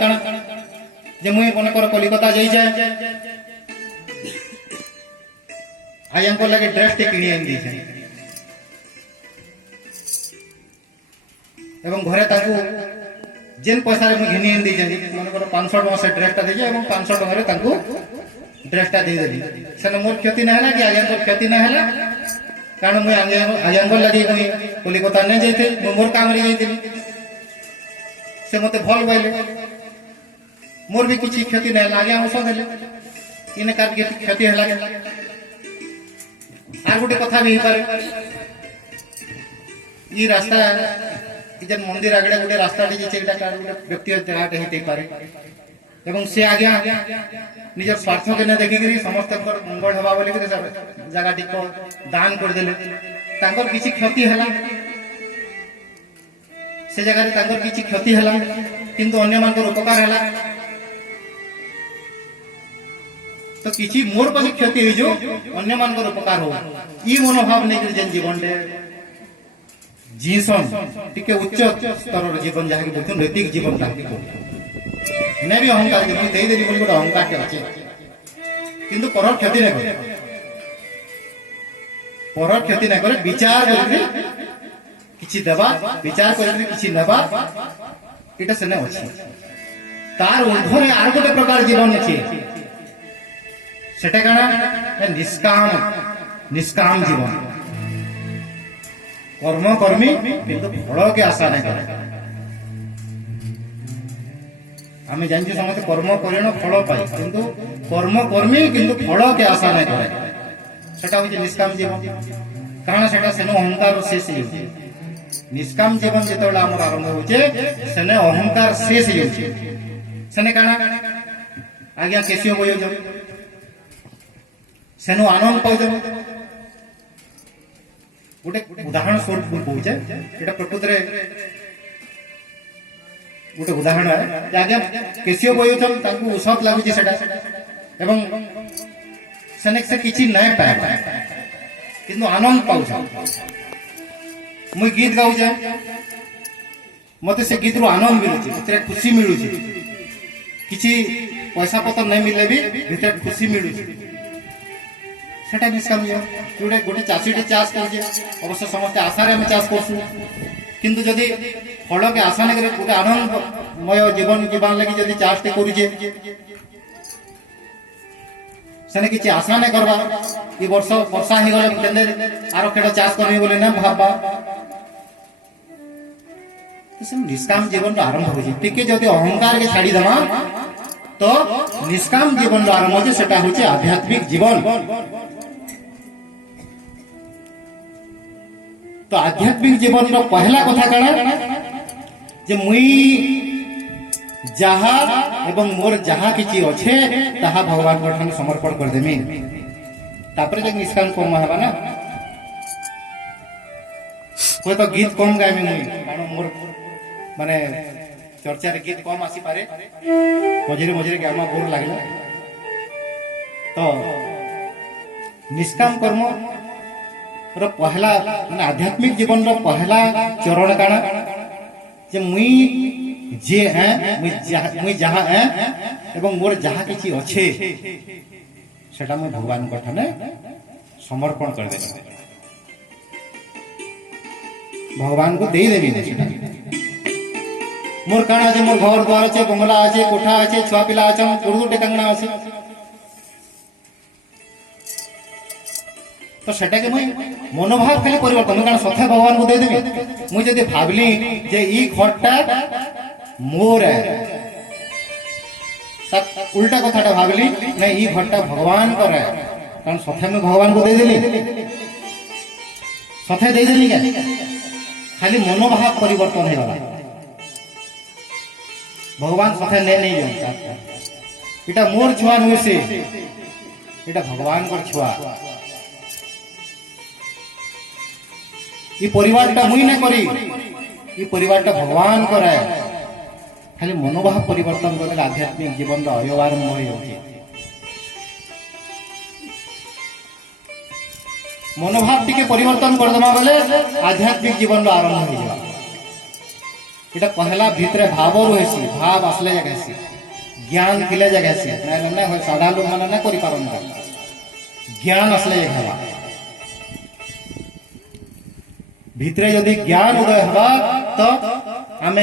କାଣା ଯେ ମୁଇଁ ମନେକର କଲିକତା ଯାଇଛେ ଆଜ୍ଞାଙ୍କ ଲାଗି ଡ୍ରେସଟେ କିଣି ଆଣି ଦେଇଛେ ଏବଂ ଘରେ ତାଙ୍କୁ ଯେନ୍ ପଇସାରେ ମୁଁ ଘିନି ଆଣି ଦେଇଛେ ମନେକର 500 ଟଙ୍କା ସେ ଡ୍ରେସଟା ଦେଇଛେ ଏବଂ 500 ଟଙ୍କାରେ ତାଙ୍କୁ ଡ୍ରେସଟା ଦେଇଦେଲି ସେନେ ମୋର କ୍ଷତି ନା ହେଲା କି ଆଜ୍ଞାଙ୍କର କ୍ଷତି ନା ହେଲା କାରଣ ମୁଇଁ ଆଜ୍ଞାଙ୍କ ଲାଗି ମୁଇଁ କଲିକତା ନେଇ ଯାଇଥିଲି ମୁଁ ମୋର କାମରେ ଯାଇଥିଲି ସେ ମତେ ଭଲ ପାଇଲେ मोर भी किसी क्षति नहीं आगे औष देले इन कार क्षति है आर गोटे कथा भी पारे ई रास्ता जन मंदिर आगे गोटे रास्ता व्यक्तिगत जगह होते पारे एवं से आज्ञा निज स्वार्थ के नहीं देखिक समस्त मंगल हवा बोल जगह टी दान करदे किसी क्षति है से जगह किसी क्षति है किंतु अन्य मान उपकार है तो किसी मोर पछी क्षति हो जो अन्य मान उपकार हो ई मनोभाव नहीं जेन जीवन जीसन टिके उच्च स्तर जीवन जहाँ बोलते नैतिक जीवन इन्हें भी अहंकार मुझे देदेली बोली गोटे अहंकार अच्छे किंतु पर क्षति नहीं करे पर क्षति नहीं करे विचार करके किसी देवा विचार करके किसी नेबा इटा सेने अछि तार ऊर्ध्वरे आर गोटे प्रकार जीवन अछि सेटा काना निष्काम जीवन कर्म कर्मी किंतु फल के आशा नहीं करे आम जानते समस्त कर्म करेण फल पाए किंतु कर्म कर्मी किंतु फल के आशा नहीं करे सेटा होछि निष्काम जीवन कारण सेटा सेनो अहंकार शेष होछि निष्काम जीवन जेतबेला हमर आरंभ होचे सेने अहंकार शेष होछि सेने काना आज्ञा केसियो बोयो जो सेनो आनंद पाउजे गोटे उदाहरण स्वरूप कहूचे एटा प्रकृत रे गोटे उदाहरण है आज्ञा केसियो बोयो तांकु औषध लागुची सेटा एवं सेने से किछि नै पाए किंतु आनंद पाउछा मुई गीत गाउछे मते से गीत रो आनंद मिलुची भीतर खुशी मिलुची किछि पैसा पत्र नहीं मिले भी भीतर खुशी मिलुची सेटा निष्काम जोड़े गोटे चाषीटे चाष कर अवश्य समस्त आशारे हम चाष करसु किंतु जदि फल के आशा नहीं करे गोटे आनंदमय जीवन जीवन लगी जदि चाषटे करुचे सेने किछि आशा नहीं करबा ई वर्ष वर्षा ही गले केंदे आरो केडो चाष करबी बोले ना भाबा निष्काम जीवन आरंभ हो टिके जदि अहंकार के छाड़ी देवा तो निष्काम जीवन आरंभ हो सेटा होचे आध्यात्मिक जीवन तो आध्यात्मिक जीवन रो पहला कथा काना जे मुई जहा एवं मोर जहा किछि अछि ताहा भगवान को ठान समर्पण कर देमी तापर जे निष्काम कर्म हेबा ना कोई तो गीत कम गाइमी मुई कारण मोर माने चर्चा रे गीत कम आसी पारे मझिरे मझिरे गामा बोर लागला तो निष्काम कर्म रो पहला माने आध्यात्मिक जीवन रो पहला चरण काना जे मुई जे है मुई जहां है एवं मोर जहां किछि अछि सेटा मुई भगवान को ठाने समर्पण कर देबे भगवान को दे देबी सेटा मोर काना আছে मोर घर द्वार আছে बंगला আছে कोठा আছে छुआ पिला আছে गुरुटे कंगना আছে तो सेटा के मुई मनोभाव खाली परिवर्तन कारण सथे भगवान को दे देबी मुई जदी भाबली जे ई घरटा मोर है तब उल्टा कथाटा भाबली नहीं ई घरटा भगवान कर है कारण सथे में भगवान को दे देली सथे दे देली क्या खाली मनोभाव परिवर्तन है वाला भगवान सथे ले नहीं जाता इटा मोर छुआ नुई से इटा भगवान कर छुआ ये परिवारटा मुई ना करी ये परिवारटा भगवान करे खाली मनोभाव परिवर्तन करले आध्यात्मिक जीवन रो अयवारंभ होई होची मनोभाव टिके परिवर्तन कर देमा बोले आध्यात्मिक जीवन रो आरंभ होई जाय এটা পহলা ভিতরে ভাব রয়েছে, ভাব আসলে জাগাইছি, জ্ঞান দিলে জাগাইছি, নাইলে না হয় সাধারণ লোক মানে না করি পারন না, জ্ঞান আসলে জাগাবা ভিতরে যদি জ্ঞান উদয় হবা তো আমি